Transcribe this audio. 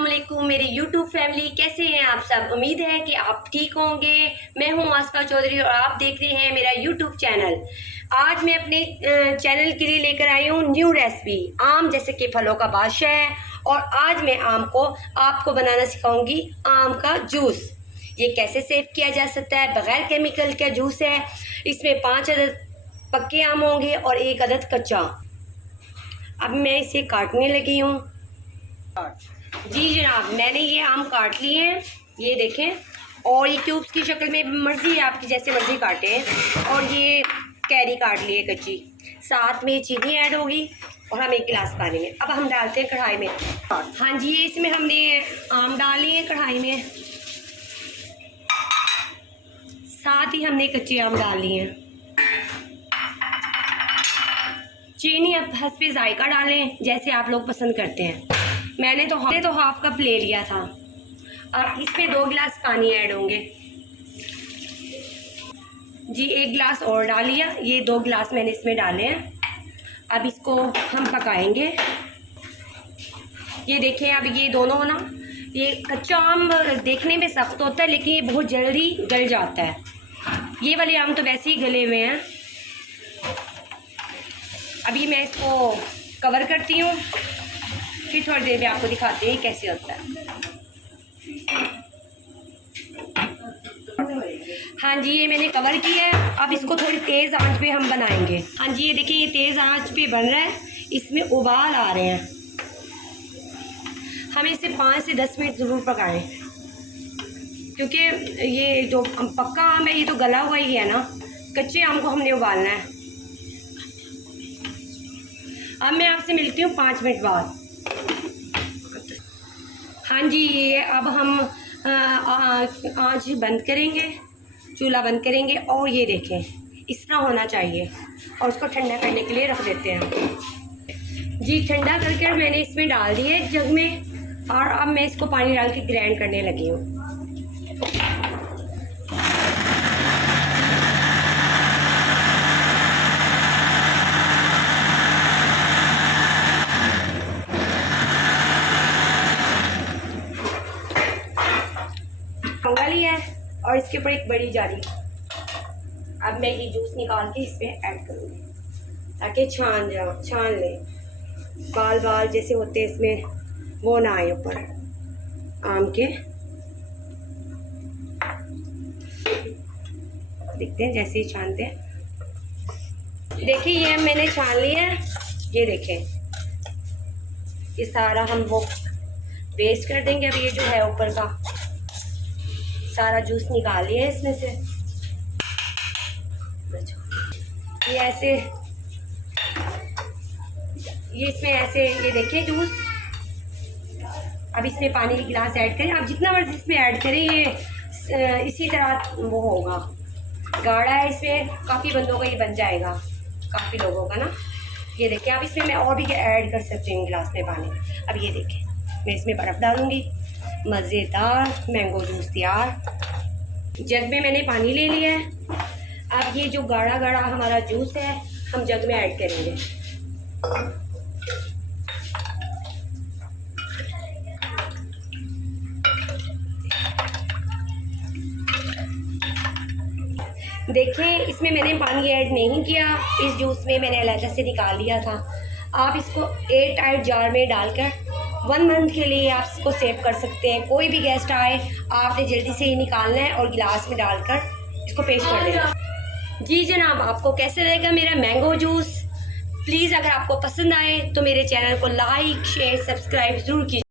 अस्सलाम वालेकुम मेरी यूट्यूब फैमिली, कैसे हैं आप सब। उम्मीद है कि आप ठीक होंगे। मैं हूं आसफा चौधरी और आप देख रहे हैं मेरा यूट्यूब चैनल। आज मैं अपने चैनल के लिए लेकर आई हूं न्यू रेसिपी, आम जैसे कि फलों का बादशाह है। और आज मैं आम को आपको बनाना सिखाऊंगी आम का जूस। ये कैसे सेव किया जा सकता है, बग़ैर केमिकल का जूस है। इसमें 5 अदद पक्के आम होंगे और 1 अदद कच्चा। अब मैं इसे काटने लगी हूँ। जी जनाब, मैंने ये आम काट लिए हैं, ये देखें। और ये क्यूब्स की शक्ल में, मर्ज़ी है आपकी, जैसे मर्ज़ी काटें। और ये कैरी काट लिए कच्ची। साथ में चीनी ऐड होगी और हम 1 गिलास पानी में। अब हम डालते हैं कढ़ाई में। हाँ जी, इसमें हमने आम डाल लिए कढ़ाई में। साथ ही हमने कच्चे आम डाल लिए हैं। चीनी अब हस्बे जायका डालें, जैसे आप लोग पसंद करते हैं। मैंने तो हाफ कप ले लिया था। अब इसमें 2 गिलास पानी ऐड होंगे। जी 1 गिलास और डाल लिया। ये 2 गिलास मैंने इसमें डाले हैं। अब इसको हम पकाएंगे। ये देखें, अब ये दोनों ना, ये कच्चा आम देखने में सख्त होता है लेकिन ये बहुत जल्दी गल जाता है। ये वाले आम तो वैसे ही गले हुए हैं। अभी मैं इसको कवर करती हूँ, फिर थोड़ी देर में आपको दिखाते हैं कैसे होता है। हाँ जी, ये मैंने कवर किया है। अब इसको थोड़ी तेज़ आंच पे हम बनाएंगे। हाँ जी, ये देखिए, ये तेज़ आंच पे बन रहा है। इसमें उबाल आ रहे हैं। हमें इसे 5 से 10 मिनट ज़रूर पकाएं, क्योंकि ये जो पक्का आम है ये तो गला हुआ ही है ना। कच्चे आम को हमने उबालना है। अब मैं आपसे मिलती हूँ 5 मिनट बाद। हाँ जी, ये अब हम आँच बंद करेंगे, चूल्हा बंद करेंगे। और ये देखें, इस तरह होना चाहिए। और उसको ठंडा करने के लिए रख देते हैं। जी ठंडा करके मैंने इसमें डाल दिए जग में। और अब मैं इसको पानी डाल के ग्राइंड करने लगी हूँ। मंगा लिया है और इसके ऊपर एक बड़ी जाली। अब मैं ये जूस निकाल के इसमें ऐड करूँगी ताकि छान ले। बाल जैसे होते हैं इसमें वो ना आए ऊपर आम के। देखते हैं जैसे ही छानते हैं। देखिए, ये मैंने छान लिया है। ये देखें, ये सारा हम वो वेस्ट कर देंगे। अब ये जो है ऊपर का सारा जूस निकाल लिया है इसमें से। ये ऐसे, ये इसमें ऐसे, ये देखिए जूस। अब इसमें पानी की गिलास ऐड करें। आप जितना मर्जी इसमें ऐड करें, ये इसी तरह वो होगा। गाढ़ा है, इसमें काफ़ी बंदों का ये बन जाएगा, काफ़ी लोगों का ना। ये देखिए, अब इसमें मैं और भी ऐड कर सकती हूँ गिलास में पानी। अब ये देखिए, मैं इसमें बर्फ़ डालूँगी। मज़ेदार मैंगो जूस तैयार। जग में मैंने पानी ले लिया है। अब ये जो गाढ़ा हमारा जूस है हम जग में ऐड करेंगे। देखें, इसमें मैंने पानी ऐड नहीं किया। इस जूस में मैंने अलग से निकाल लिया था। आप इसको एयर टाइट जार में डालकर 1 मंथ के लिए आप इसको सेव कर सकते हैं। कोई भी गेस्ट आए, आपने जल्दी से ये निकालना है और गिलास में डालकर इसको पेश कर देना। जी जनाब, आपको कैसे रहेगा मेरा मैंगो जूस। प्लीज़ अगर आपको पसंद आए तो मेरे चैनल को लाइक, शेयर, सब्सक्राइब ज़रूर कीजिए।